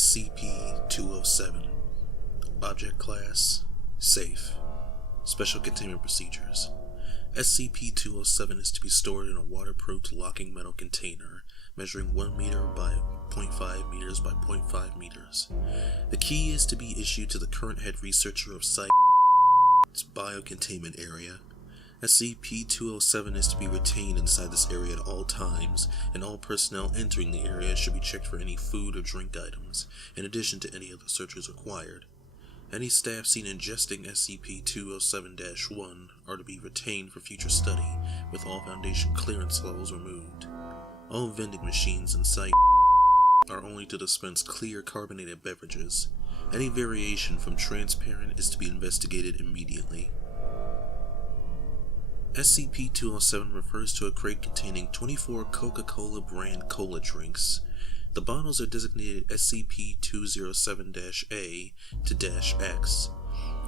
SCP-207. Object Class Safe. Special Containment Procedures. SCP-207 is to be stored in a waterproof locking metal container measuring 1 meter by 0.5 meters by 0.5 meters. The key is to be issued to the current head researcher of Site's biocontainment area. SCP-207 is to be retained inside this area at all times, and all personnel entering the area should be checked for any food or drink items, in addition to any other searches required. Any staff seen ingesting SCP-207-1 are to be retained for future study, with all Foundation clearance levels removed. All vending machines in site are only to dispense clear carbonated beverages. Any variation from transparent is to be investigated immediately. SCP-207 refers to a crate containing 24 Coca-Cola brand cola drinks. The bottles are designated SCP-207-A to -X.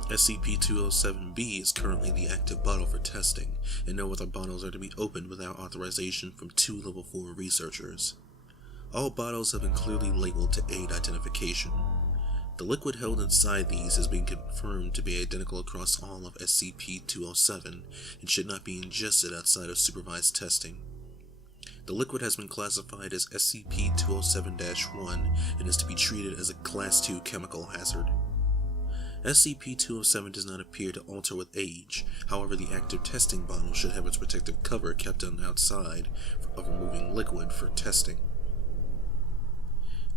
SCP-207-B is currently the active bottle for testing, and no other bottles are to be opened without authorization from 2 Level 4 researchers. All bottles have been clearly labeled to aid identification. The liquid held inside these has been confirmed to be identical across all of SCP-207 and should not be ingested outside of supervised testing. The liquid has been classified as SCP-207-1 and is to be treated as a Class 2 chemical hazard. SCP-207 does not appear to alter with age, however the active testing bottle should have its protective cover kept on the outside of removing liquid for testing.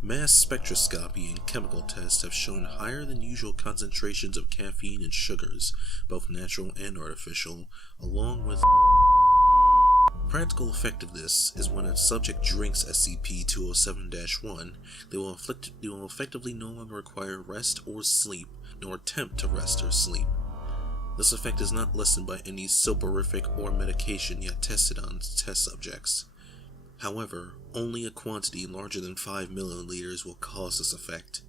Mass spectroscopy and chemical tests have shown higher than usual concentrations of caffeine and sugars, both natural and artificial, along with practical effect of this is when a subject drinks SCP-207-1, they will effectively no longer require rest or sleep, nor attempt to rest or sleep. This effect is not lessened by any soporific or medication yet tested on test subjects. However, only a quantity larger than 5 milliliters will cause this effect.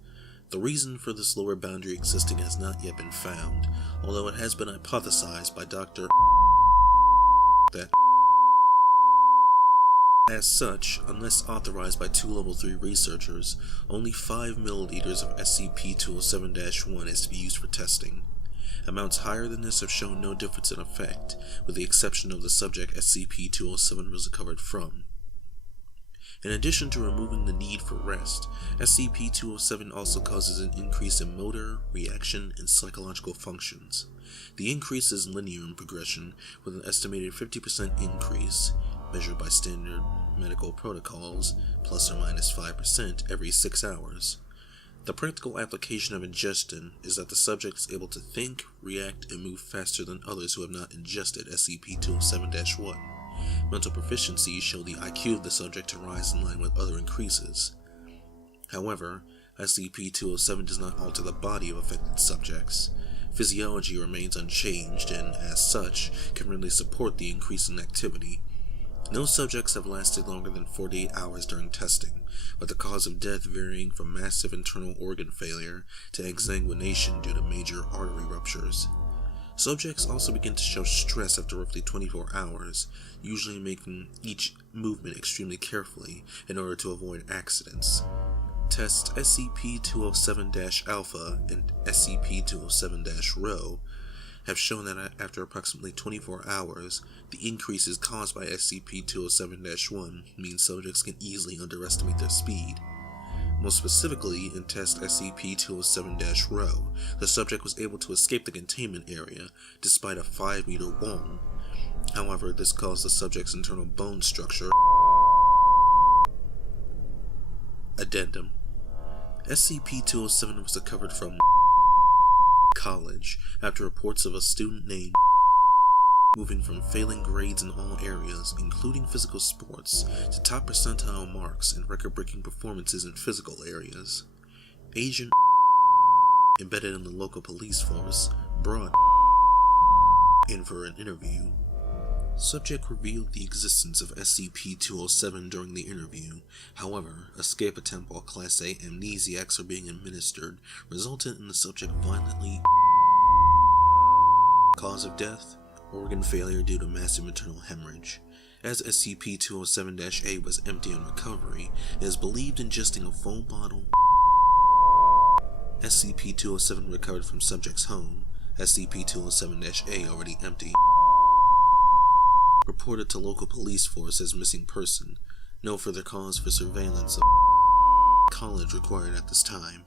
The reason for this lower boundary existing has not yet been found, although it has been hypothesized by Dr. that as such, unless authorized by 2 Level 3 researchers, only 5 milliliters of SCP-207-1 is to be used for testing. Amounts higher than this have shown no difference in effect, with the exception of the subject SCP-207 was recovered from. In addition to removing the need for rest, SCP-207 also causes an increase in motor, reaction, and psychological functions. The increase is linear in progression, with an estimated 50% increase, measured by standard medical protocols, plus or minus 5% every 6 hours. The practical application of ingestion is that the subject is able to think, react, and move faster than others who have not ingested SCP-207-1. Mental proficiencies show the IQ of the subject to rise in line with other increases. However, SCP-207 does not alter the body of affected subjects. Physiology remains unchanged and, as such, can really support the increase in activity. No subjects have lasted longer than 48 hours during testing, with the cause of death varying from massive internal organ failure to exsanguination due to major artery ruptures. Subjects also begin to show stress after roughly 24 hours, usually making each movement extremely carefully in order to avoid accidents. Tests SCP-207-Alpha and SCP-207-Rho have shown that after approximately 24 hours, the increases caused by SCP-207-1 mean subjects can easily underestimate their speed. Most specifically, in test SCP-207-Rho, the subject was able to escape the containment area despite a 5-meter wall. However, this caused the subject's internal bone structure. Addendum: SCP-207 was recovered from college after reports of a student named moving from failing grades in all areas, including physical sports, to top percentile marks and record-breaking performances in physical areas. Agent embedded in the local police force brought in for an interview. Subject revealed the existence of SCP-207 during the interview. However, escape attempt while Class A amnesiacs are being administered resulted in the subject violently. Cause of death: organ failure due to massive internal hemorrhage. As SCP-207-A was empty on recovery, it is believed ingesting a full bottle SCP-207 recovered from subject's home. SCP-207-A already empty. Reported to local police force as missing person. No further cause for surveillance of college required at this time.